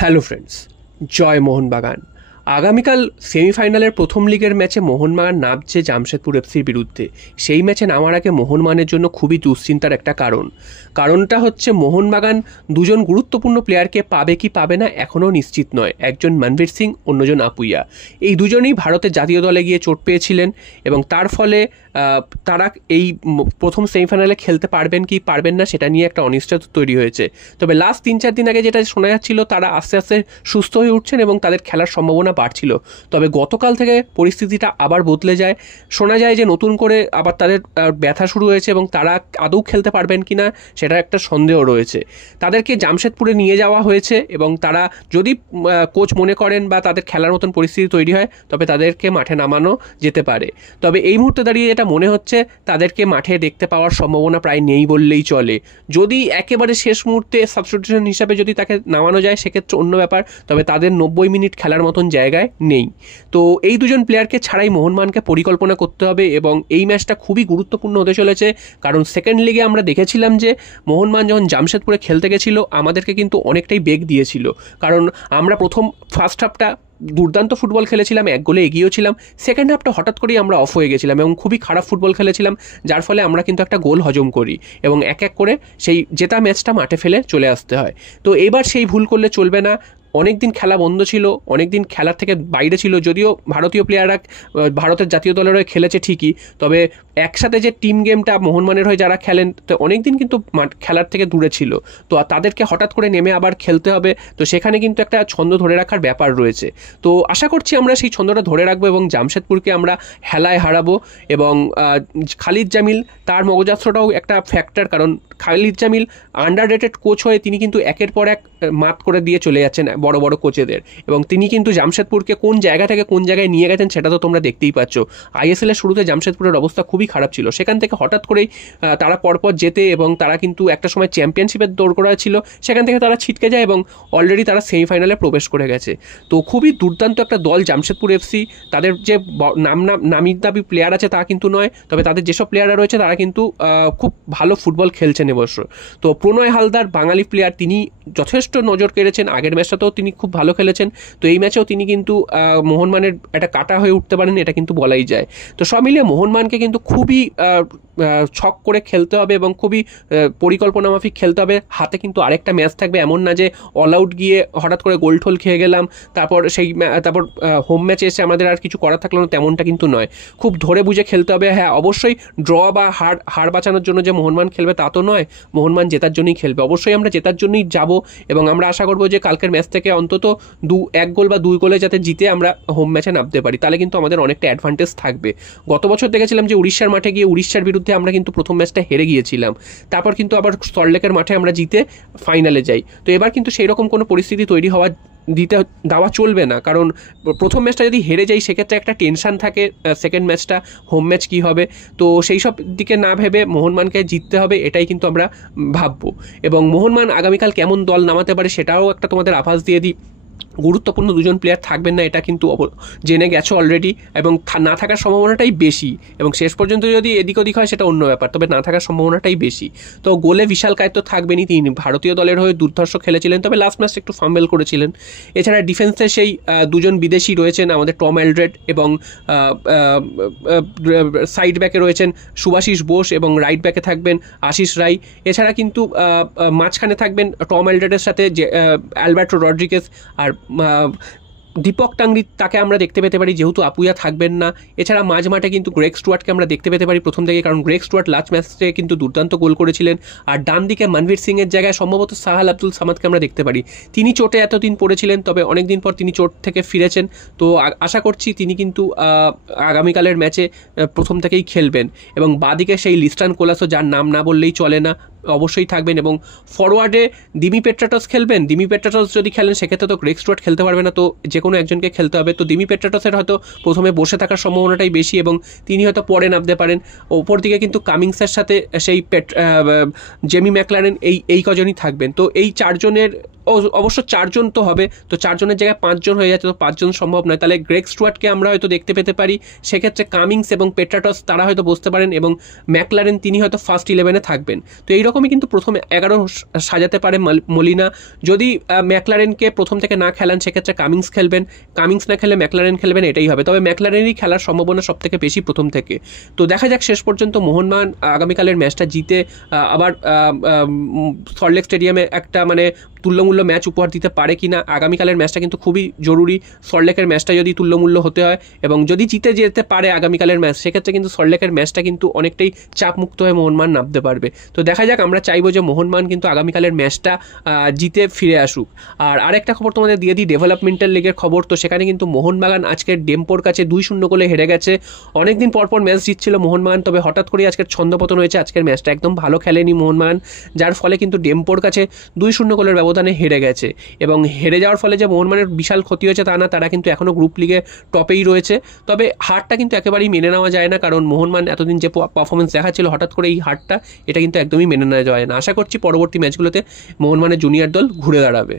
Hello friends, জয় মোহনবাগান। আগামীকাল সেমিফাইনালের প্রথম লিগের ম্যাচে মোহনবাগান নামছে জামশেদপুর এফসির বিরুদ্ধে। সেই ম্যাচে নামার আগে মোহনবাগানের জন্য খুবই দুশ্চিন্তার একটা কারণটা হচ্ছে মোহনবাগান দুজন গুরুত্বপূর্ণ প্লেয়ারকে পাবে কি পাবে না এখনও নিশ্চিত নয়। একজন মনবীর সিং, অন্যজন আপুইয়া। এই দুজনেই ভারতের জাতীয় দলে গিয়ে চোট পেয়েছিলেন এবং তার ফলে তারা এই প্রথম সেমিফাইনালে খেলতে পারবেন কি পারবেন না সেটা নিয়ে একটা অনিশ্চয়তা তৈরি হয়েছে। তবে লাস্ট 3-4 দিন আগে যেটা শোনা যাচ্ছিল, তারা আস্তে আস্তে সুস্থ হয়ে উঠছেন এবং তাদের খেলার সম্ভাবনা বাড়ছিল। তবে গতকাল থেকে পরিস্থিতিটা আবার বদলে যায়। শোনা যায় যে নতুন করে আবার তাদের ব্যথা শুরু হয়েছে এবং তারা আদৌ খেলতে পারবেন কি না সেটা একটা সন্দেহ রয়েছে। তাদেরকে জামশেদপুরে নিয়ে যাওয়া হয়েছে এবং তারা যদি কোচ মনে করেন বা তাদের খেলার মতন পরিস্থিতি তৈরি হয় তবে তাদেরকে মাঠে নামানো যেতে পারে। তবে এই মুহূর্তে দাঁড়িয়ে যেটা মনে হচ্ছে, তাদেরকে মাঠে দেখতে পাওয়ার সম্ভাবনা প্রায় নেই বললেই চলে। যদি একেবারে শেষ মুহূর্তে সাবস্টিটিউশন হিসাবে যদি তাকে নামানো যায় সেক্ষেত্রে অন্য ব্যাপার, তবে তাদের 90 মিনিট খেলার মতন জায়গায় নেই। তো এই দুজন প্লেয়ারকে ছাড়াই মোহনবাগানকে পরিকল্পনা করতে হবে এবং এই ম্যাচটা খুবই গুরুত্বপূর্ণ হতে চলেছে। কারণ সেকেন্ড লিগে আমরা দেখেছিলাম যে মোহনবাগান যখন জামশেদপুরে খেলতে গেছিল আমাদেরকে কিন্তু অনেকটাই বেগ দিয়েছিল। কারণ আমরা ফার্স্ট হাফটা দুর্দান্ত ফুটবল খেলেছিলাম, 1 গোলে এগিয়েও ছিলাম। সেকেন্ড হাফটা হঠাৎ করেই আমরা অফ হয়ে গেছিলাম এবং খুবই খারাপ ফুটবল খেলেছিলাম, যার ফলে আমরা কিন্তু একটা গোল হজম করি এবং এক এক করে সেই জেতা ম্যাচটা মাঠে ফেলে চলে আসতে হয়। তো এবার সেই ভুল করলে চলবে না। অনেক দিন খেলা বন্ধ ছিল, অনেক দিন খেলার থেকে বাইরে ছিল। যদিও ভারতীয় প্লেয়াররা ভারতের জাতীয় দলের হয়ে খেলেছে ঠিকই, তবে একসাথে যে টিম গেমটা মোহনবাগানের হয়ে যারা খেলেন তো অনেক দিন কিন্তু খেলার থেকে দূরে ছিল। তো তাদেরকে হঠাৎ করে নেমে আবার খেলতে হবে, তো সেখানে কিন্তু একটা ছন্দ ধরে রাখার ব্যাপার রয়েছে। তো আশা করছি আমরা সেই ছন্দটা ধরে রাখবো এবং জামশেদপুরকে আমরা হেলায় হারাবো। এবং খালিদ জামিল, তার মগজাস্ত্রটাও একটা ফ্যাক্টর, কারণ খালিদ জামিল আন্ডাররেটেড কোচ হয়ে তিনি কিন্তু একের পর এক মাত করে দিয়ে চলে যাচ্ছেন বড় বড় কোচেদের, এবং তিনি কিন্তু জামশেদপুরকে কোন জায়গা থেকে কোন জায়গায় নিয়ে গেছেন সেটা তো তোমরা দেখতেই পাচ্ছ। আইএসএল এর শুরুতে জামশেদপুরের অবস্থা খুবই খারাপ ছিল, সেখান থেকে হঠাৎ করেই তারা পরপর যেতে এবং তারা কিন্তু একটা সময় চ্যাম্পিয়নশিপের দৌড় করা ছিল, সেখান থেকে তারা ছিটকে যায় এবং অলরেডি তারা সেমিফাইনালে প্রবেশ করে গেছে। তো খুবই দুর্দান্ত একটা দল জামশেদপুর এফসি। তাদের যে নামি দামি প্লেয়ার আছে তা কিন্তু নয়, তবে তাদের যেসব প্লেয়াররা রয়েছে তারা কিন্তু খুব ভালো ফুটবল খেলছেন এবছর। তো প্রণয় হালদার বাঙালি প্লেয়ার, তিনি যথেষ্ট নজর কেড়েছেন। আগের ম্যাচটাতেও তিনি খুব ভালো খেলেছেন, তো এই ম্যাচেও তিনি কিন্তু মোহনবাগানের একটা কাটা হয়ে উঠতে পারেন, এটা কিন্তু বলাই যায়। তো সব মিলিয়ে মোহনবাগানকে কিন্তু খুবই ছক করে খেলতে হবে এবং খুবই পরিকল্পনা মাফিক খেলতে হবে। হাতে কিন্তু আরেকটা ম্যাচ থাকবে, এমন না যে অল আউট গিয়ে হঠাৎ করে গোল ঠোল খেয়ে গেলাম তারপর হোম ম্যাচে এসে আমাদের আর কিছু করার থাকলো না, তেমনটা কিন্তু নয়। খুব ধরে বুঝে খেলতে হবে। হ্যাঁ, অবশ্যই ড্র বা হার বাঁচানোর জন্য যে মোহনবাগান খেলবে তা তো নয়, মোহনবাগান জেতার জন্যই খেলবে। অবশ্যই আমরা জেতার জন্যই যাব এবং আমরা আশা করবো যে কালকের ম্যাচ থেকে অন্তত 1 গোল বা 2 গোলে যাতে জিতে আমরা হোম ম্যাচে নামতে পারি, তাহলে কিন্তু আমাদের অনেকটা অ্যাডভান্টেজ থাকবে। গত বছর দেখেছিলাম যে উড়িষ্যার মাঠে গিয়ে উড়িষ্যার বিরুদ্ধে আমরা কিন্তু প্রথম ম্যাচটা হেরে গিয়েছিলাম, তারপর কিন্তু আবার সল্টলেকের মাঠে আমরা জিতে ফাইনালে যাই। তো এবার কিন্তু সেই রকম কোনো পরিস্থিতি তৈরি দেওয়া চলবে না, কারণ প্রথম ম্যাচটা যদি হেরে যাই সেক্ষেত্রে একটা টেনশন থাকে সেকেন্ড ম্যাচটা হোম ম্যাচ কী হবে। তো সেই সব দিকে না ভেবে মোহনবাগানকে জিততে হবে, এটাই কিন্তু আমরা ভাববো। এবং মোহনবাগান আগামীকাল কেমন দল নামাতে পারে সেটাও একটা তোমাদের আভাস দিয়ে দিই। গুরুত্বপূর্ণ 2জন প্লেয়ার থাকবেন না, এটা কিন্তু জেনে গেছো অলরেডি, এবং না থাকার সম্ভাবনাটাই বেশি। এবং শেষ পর্যন্ত যদি এদিক ওদিক হয় সেটা অন্য ব্যাপার, তবে না থাকার সম্ভাবনাটাই বেশি। তো গোলে বিশাল কায়িত্ব থাকবেনই, তিনি ভারতীয় দলের হয়ে দুর্ধর্ষ খেলেছিলেন, তবে লাস্ট ম্যাচে একটু ফাম্বেল করেছিলেন। এছাড়া ডিফেন্সে সেই 2জন বিদেশি রয়েছেন, আমাদের টম এলড্রেড, এবং সাইড ব্যাকে রয়েছেন সুভাশিস বোস, এবং রাইট ব্যাকে থাকবেন আশিস রায়। এছাড়া কিন্তু মাঝখানে থাকবেন টম এলড্রেডের সাথে যে অ্যালবার্টো রড্রিগেজ আর দীপক টাংরি, তাকে আমরা দেখতে পেতে পারি যেহেতু আপুইয়া থাকবেন না। এছাড়া মাঝ মাঠে কিন্তু গ্রেগ স্টুয়ার্টকে আমরা দেখতে পেতে পারি প্রথম থেকে, কারণ গ্রেগ স্টুয়ার্ট লাস্ট ম্যাচে কিন্তু দুর্দান্ত গোল করেছিলেন। আর ডান দিকে মনবীর সিংয়ের জায়গায় সম্ভবত সাহাল আব্দুল সামাদকে আমরা দেখতে পারি। তিনি চোটে এতদিন পড়েছিলেন, তবে অনেক দিন পর তিনি চোট থেকে ফিরেছেন। তো আশা করছি তিনি কিন্তু আগামীকালের ম্যাচে প্রথম থেকেই খেলবেন। এবং বাঁদিকে সেই লিস্টান কোলাসো, যার নাম না বললেই চলে না, অবশ্যই থাকবেন। এবং ফরওয়ার্ডে দিমি পেট্রাটস খেলবেন। দিমি পেট্রাটস যদি খেলেন সেক্ষেত্রে তো গ্রেগ স্টুয়ার্ট খেলতে পারবে না, তো যে কোনো একজনকে খেলতে হবে। তো দিমি পেট্রাটসের হয়তো প্রথমে বসে থাকার সম্ভাবনাটাই বেশি এবং তিনি হয়তো পরে নামতে পারেন। ওপর দিকে কিন্তু কামিংসের সাথে সেই জেমি ম্যাকলারেন, এই কজনই থাকবেন। তো এই 4 জনের অবশ্য 4 জন তো হবে, তো 4 জনের জায়গায় 5 জন হয়ে যাচ্ছে, তো 5 জন সম্ভব নয়। তাহলে গ্রেগ স্টুয়ার্টকে আমরা হয়তো দেখতে পেতে পারি, সেক্ষেত্রে কামিংস এবং পেট্রাটস তারা হয়তো বসতে পারেন এবং ম্যাকলারেন তিনি হয়তো ফার্স্ট 11-এ থাকবেন। তো এইরকম এরকমই কিন্তু প্রথমে 11 সাজাতে পারে মলিনা। যদি ম্যাকলারেনকে প্রথম থেকে না খেলান সেক্ষেত্রে কামিংস খেলবেন, কামিংস না খেলে ম্যাকলারেন খেলবেন, এটাই হবে। তবে ম্যাকলারেনই খেলার সম্ভাবনা সব থেকে বেশি প্রথম থেকে। তো দেখা যাক শেষ পর্যন্ত মোহনবাগান আগামীকালের ম্যাচটা জিতে আবার সল্টলেক স্টেডিয়ামে একটা মানে তুল্যমূল্য ম্যাচ উপহার দিতে পারে কিনা। আগামীকালের ম্যাচটা কিন্তু খুবই জরুরি। সল্টলেকের ম্যাচটা যদি তুল্যমূল্য হতে হয় এবং যদি জিতে যেতে পারে আগামীকালের ম্যাচ, সেক্ষেত্রে কিন্তু সল্টলেকের ম্যাচটা কিন্তু অনেকটাই চাপমুক্ত হয়ে মোহনবাগান নামতে পারবে। তো দেখা যাক, আমরা চাইবো যে মোহনবাগান কিন্তু আগামীকালের ম্যাচটা জিতে ফিরে আসুক। আর আরেকটা খবর তোমাদের দিয়ে দিই, ডেভেলপমেন্টাল লিগের খবর। তো সেখানে কিন্তু মোহনবাগান আজকের ডেম্পোর কাছে 2-0 গোলে হেরে গেছে। অনেকদিন পরপর ম্যাচ জিতছিল মোহনবাগান, তবে হঠাৎ করে আজকের ছন্দপতন হয়েছে। আজকের ম্যাচটা একদম ভালো খেলেনি মোহনবাগান, যার ফলে কিন্তু ডেম্পোর কাছে 2-0 গোলের ব্যবধানে হেরে গেছে। এবং হেরে যাওয়ার ফলে যে মোহনবাগানের বিশাল ক্ষতি হয়েছে তা না, তারা কিন্তু এখনও গ্রুপ লিগে টপেই রয়েছে। তবে হারটা কিন্তু একেবারেই মেনে নেওয়া যায় না, কারণ মোহনবাগান এতদিন যে পারফরমেন্স দেখাচ্ছিল, হঠাৎ করে এই হারটা এটা কিন্তু একদমই মেনে নেওয়া যায় না। আশা করছি পরবর্তী ম্যাচগুলোতে মোহনবাগানের জুনিয়র দল ঘুরে দাঁড়াবে।